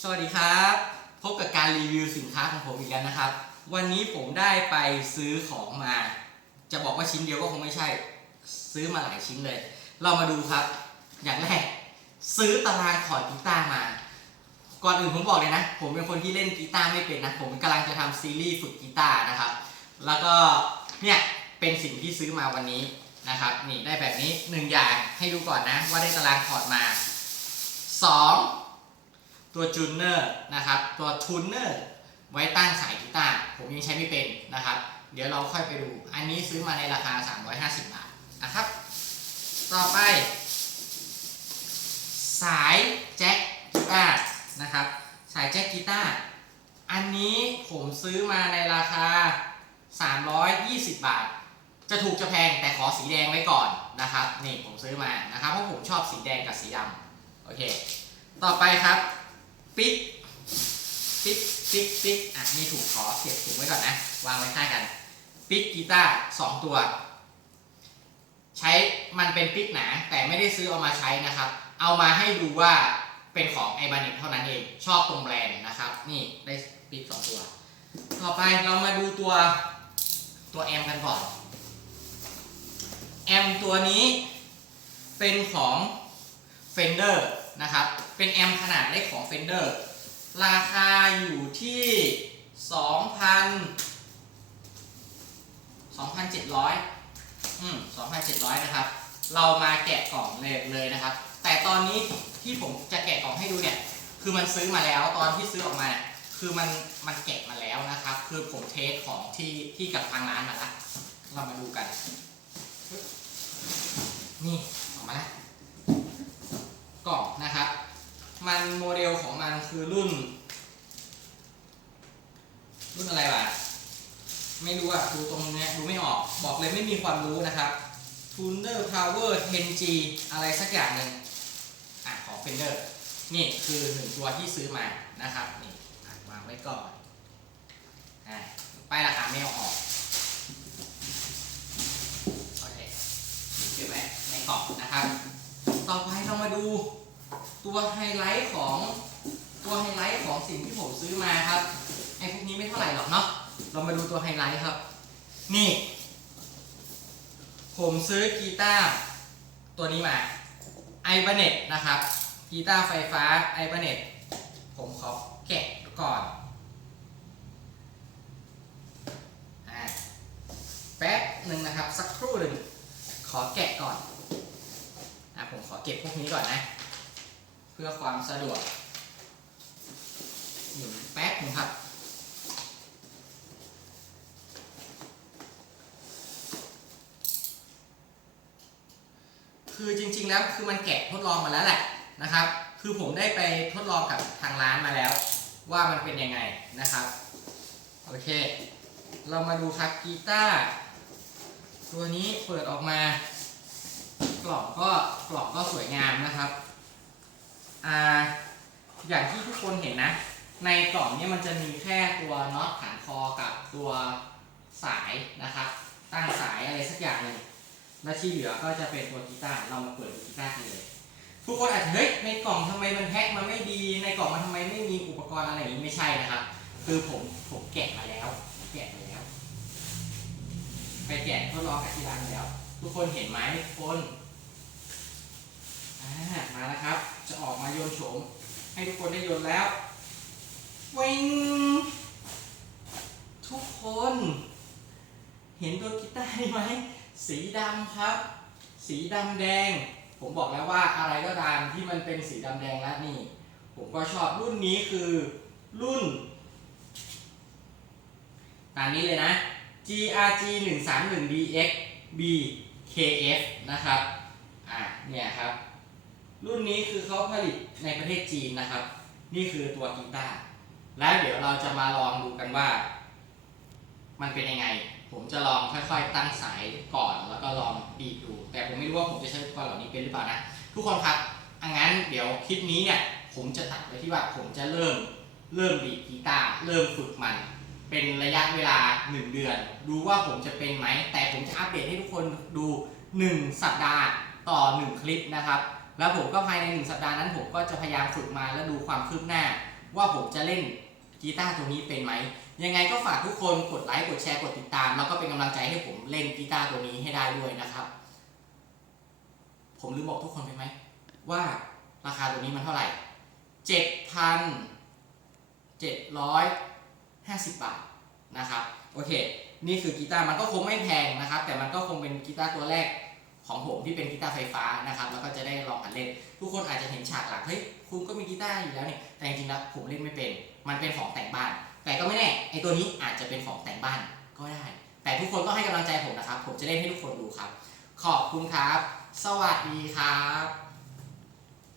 สวัสดีครับ พบกับการรีวิวสินค้าของผมอีกแล้วนะครับ วันนี้ผมได้ไปซื้อของมา จะบอกว่าชิ้นเดียวก็คงไม่ใช่ ซื้อมาหลายชิ้นเลย เรามาดูครับ อย่างแรกซื้อตารางคอร์ดกีตาร์มา ก่อนอื่นผมบอกเลยนะ ผมเป็นคนที่เล่นกีตาร์ไม่เป็นนะ ผมกำลังจะทำซีรีส์ฝึกกีตาร์นะครับ แล้วก็เนี่ยเป็นสิ่งที่ซื้อมาวันนี้นะครับ นี่ได้แบบนี้หนึ่งอย่างให้ดูก่อนนะว่าได้ตารางคอร์ดมาสอง ตัวจูนเนอร์นะครับ ตัวทูนเนอร์ไว้ตั้งสายกีตาร์ผมยังใช้ไม่เป็นนะครับ เดี๋ยวเราค่อยไปดู อันนี้ซื้อมาในราคา 350 บาทนะครับ ต่อไป สายแจ็คกีตาร์นะครับ สายแจ็คกีตาร์อันนี้ผมซื้อมาในราคา 320 บาท จะถูกจะแพงแต่ขอสีแดงไว้ก่อนนะครับนี่ผมซื้อมานะครับเพราะผมชอบสีแดงกับสีดำโอเค ต่อไปครับ ปิ๊กปิ๊กปิ๊กปิ๊กอะนี่ถูกขอเก็บถุงไว้ก่อนนะ วางไว้ข้างกัน ปิ๊กกีตาร์สองตัว ใช้มันเป็นปิ๊กหนา แต่ไม่ได้ซื้อเอามาใช้นะครับ เอามาให้ดูว่าเป็นของไอบานิเท่านั้นเอง ชอบตรงแบรนด์นะครับ นี่ได้ปิ๊กสองตัว ต่อไปเรามาดูตัวตัวแอมกันก่อน แอมตัวนี้เป็นของ Fender นะครับ เป็นแอมขนาดเล็กของ Fender ราคาอยู่ที่ 2,000 2,700 อืม 2,700 นะครับ เรามาแกะกล่องเลยเลยนะครับ แต่ตอนนี้ที่ผมจะแกะกล่องให้ดูเนี่ย คือมันซื้อมาแล้ว ตอนที่ซื้อออกมาเนี่ย คือมัน มันแกะมาแล้วนะครับ คือผมเทสของที่ที่กับทางร้านมาแล้วเรามาดูกัน นี่ ออกมาแล้ว กล่องนะครับ มันโมเดลของมันคือรุ่น รุ่นอะไรวะไม่รู้อะดูตรงเนี้ยดูไม่ออกบอกเลยไม่มีความรู้นะครับ Tuner Power 10G อะไรสักอย่างหนึ่งอะของ Fender นี่คือหนึ่งตัวที่ซื้อมานะครับนี่วางไว้ก่อนอะป้ายราคาไม่เอาออก โอเคเก็บไว้ในกล่องนะครับ ต่อไปเรามาดู ตัวไฮไลท์ของตัวไฮไลท์ของสิ่งที่ผมซื้อมาครับไอ้พวกนี้ไม่เท่าไหร่หรอกเนาะเรามาดูตัวไฮไลท์ครับ นี่ ผมซื้อกีตาร์ตัวนี้มาไอบเน็ตนะครับกีตาร์ไฟฟ้าไอบเน็ตผมขอแกะก่อนอแป๊บหนึ่งนะครับ สักครู่หนึ่งขอแกะก่อนอะผมขอเก็บพวกนี้ก่อนนะ เพื่อความสะดวกหนึ่งแป๊บหนึงครับ คือจริงๆแล้วคือมันแกะทดลองมาแล้วแหละนะครับ คือผมได้ไปทดลองกับทางร้านมาแล้ว ว่ามันเป็นยังไงนะครับ โอเค เรามาดูครับกีตาร์ตัวนี้เปิดออกมากล่องก็กล่องก็สวยงามนะครับ อ่าอย่างที่ทุกคนเห็นนะ ในกล่องเนี้มันจะมีแค่ตัวน็อตฐานคอกับตัวสายนะครับตั้งสายอะไรสักอย่างหนึ่งและที่เหลือก็จะเป็นตัวกีตาร์เรามาเปิดกีตาร์กันเลยทุกคนอาจจะเฮ้ยในกล่องทำไมมันแพ็คมันไม่ดี ในกล่องมันทำไมไม่มีอุปกรณ์อะไรนี้ไม่ใช่นะครับ คือผมผมแกะมาแล้วแกะมาแล้ว ไปแกะทดลองกับที่ร้านแล้ว ทุกคนเห็นไหมทุกคน อ่ามาแล้วครับ จะออกมาโยนโฉม ให้ทุกคนได้ยนแล้ววิงทุกคน เห็นตัวกีตาร์ไหมสีดำครับ สีดำแดง ผมบอกแล้วว่าอะไรก็ตามที่มันเป็นสีดำแดงแล้วนี่ ผมก็ชอบรุ่นนี้คือรุ่น ตามนี้เลยนะ GRG 1 3 1 DX BKF นะครับ อะเนี่ยครับ รุ่นนี้คือเขาผลิตในประเทศจีนนะครับ นี่คือตัวกีตาร์แล้วเดี๋ยวเราจะมาลองดูกันว่า มันเป็นยังไง ผมจะลองค่อยๆ ตั้งสายก่อนแล้วก็ลองดีดดู แต่ผมไม่รู้ว่าผมจะใช้อุปกรณ์เหล่านี้เป็นหรือเปล่านะ ทุกคนครับอังั้นเดี๋ยวคลิปนี้เนี่ย ผมจะตัดไว้ที่ว่าผมจะเริ่มเริ่มดีดกีตาร์เริ่มฝึกมัน เป็นระยะเวลา 1 เดือน ดูว่าผมจะเป็นไหม แต่ผมจะอัปเดตให้ทุกคนดู 1 สัปดาห์ต่อ 1 คลิปนะครับ แล้วผมก็ภายใน1สัปดาห์นั้นผมก็จะพยายามฝึกมาแล้วดูความคืบหน้า ว่าผมจะเล่นกีตาร์ตัวนี้เป็นไหม ยังไงก็ฝากทุกคนกดไลค์กดแชร์กดติดตาม แล้วก็เป็นกำลังใจให้ผมเล่นกีตาร์ตัวนี้ให้ได้ด้วยนะครับ ผมลืมบอกทุกคนไปไหมว่าราคาตัวนี้มันเท่าไหร่เจ็ดพันเจ็ดร้อยห้าสิบบาทนะครับ โอเค นี่คือกีตาร์มันก็คงไม่แพงนะครับ แต่มันก็คงเป็นกีตาร์ตัวแรก ของผมที่เป็นกีตาร์ไฟฟ้านะครับแล้วก็จะได้ลองหัดเล่น ทุกคนอาจจะเห็นฉากหลักเฮ้ยคุณก็มีกีตาร์อยู่แล้วนี่แต่จริงๆแล้วผมเล่นไม่เป็น มันเป็นของแต่งบ้าน แต่ก็ไม่แน่ไอตัวนี้อาจจะเป็นของแต่งบ้านก็ได้ แต่ทุกคนก็ให้กำลังใจผมนะครับ ผมจะเล่นให้ทุกคนดูครับ ขอบคุณครับ สวัสดีครับ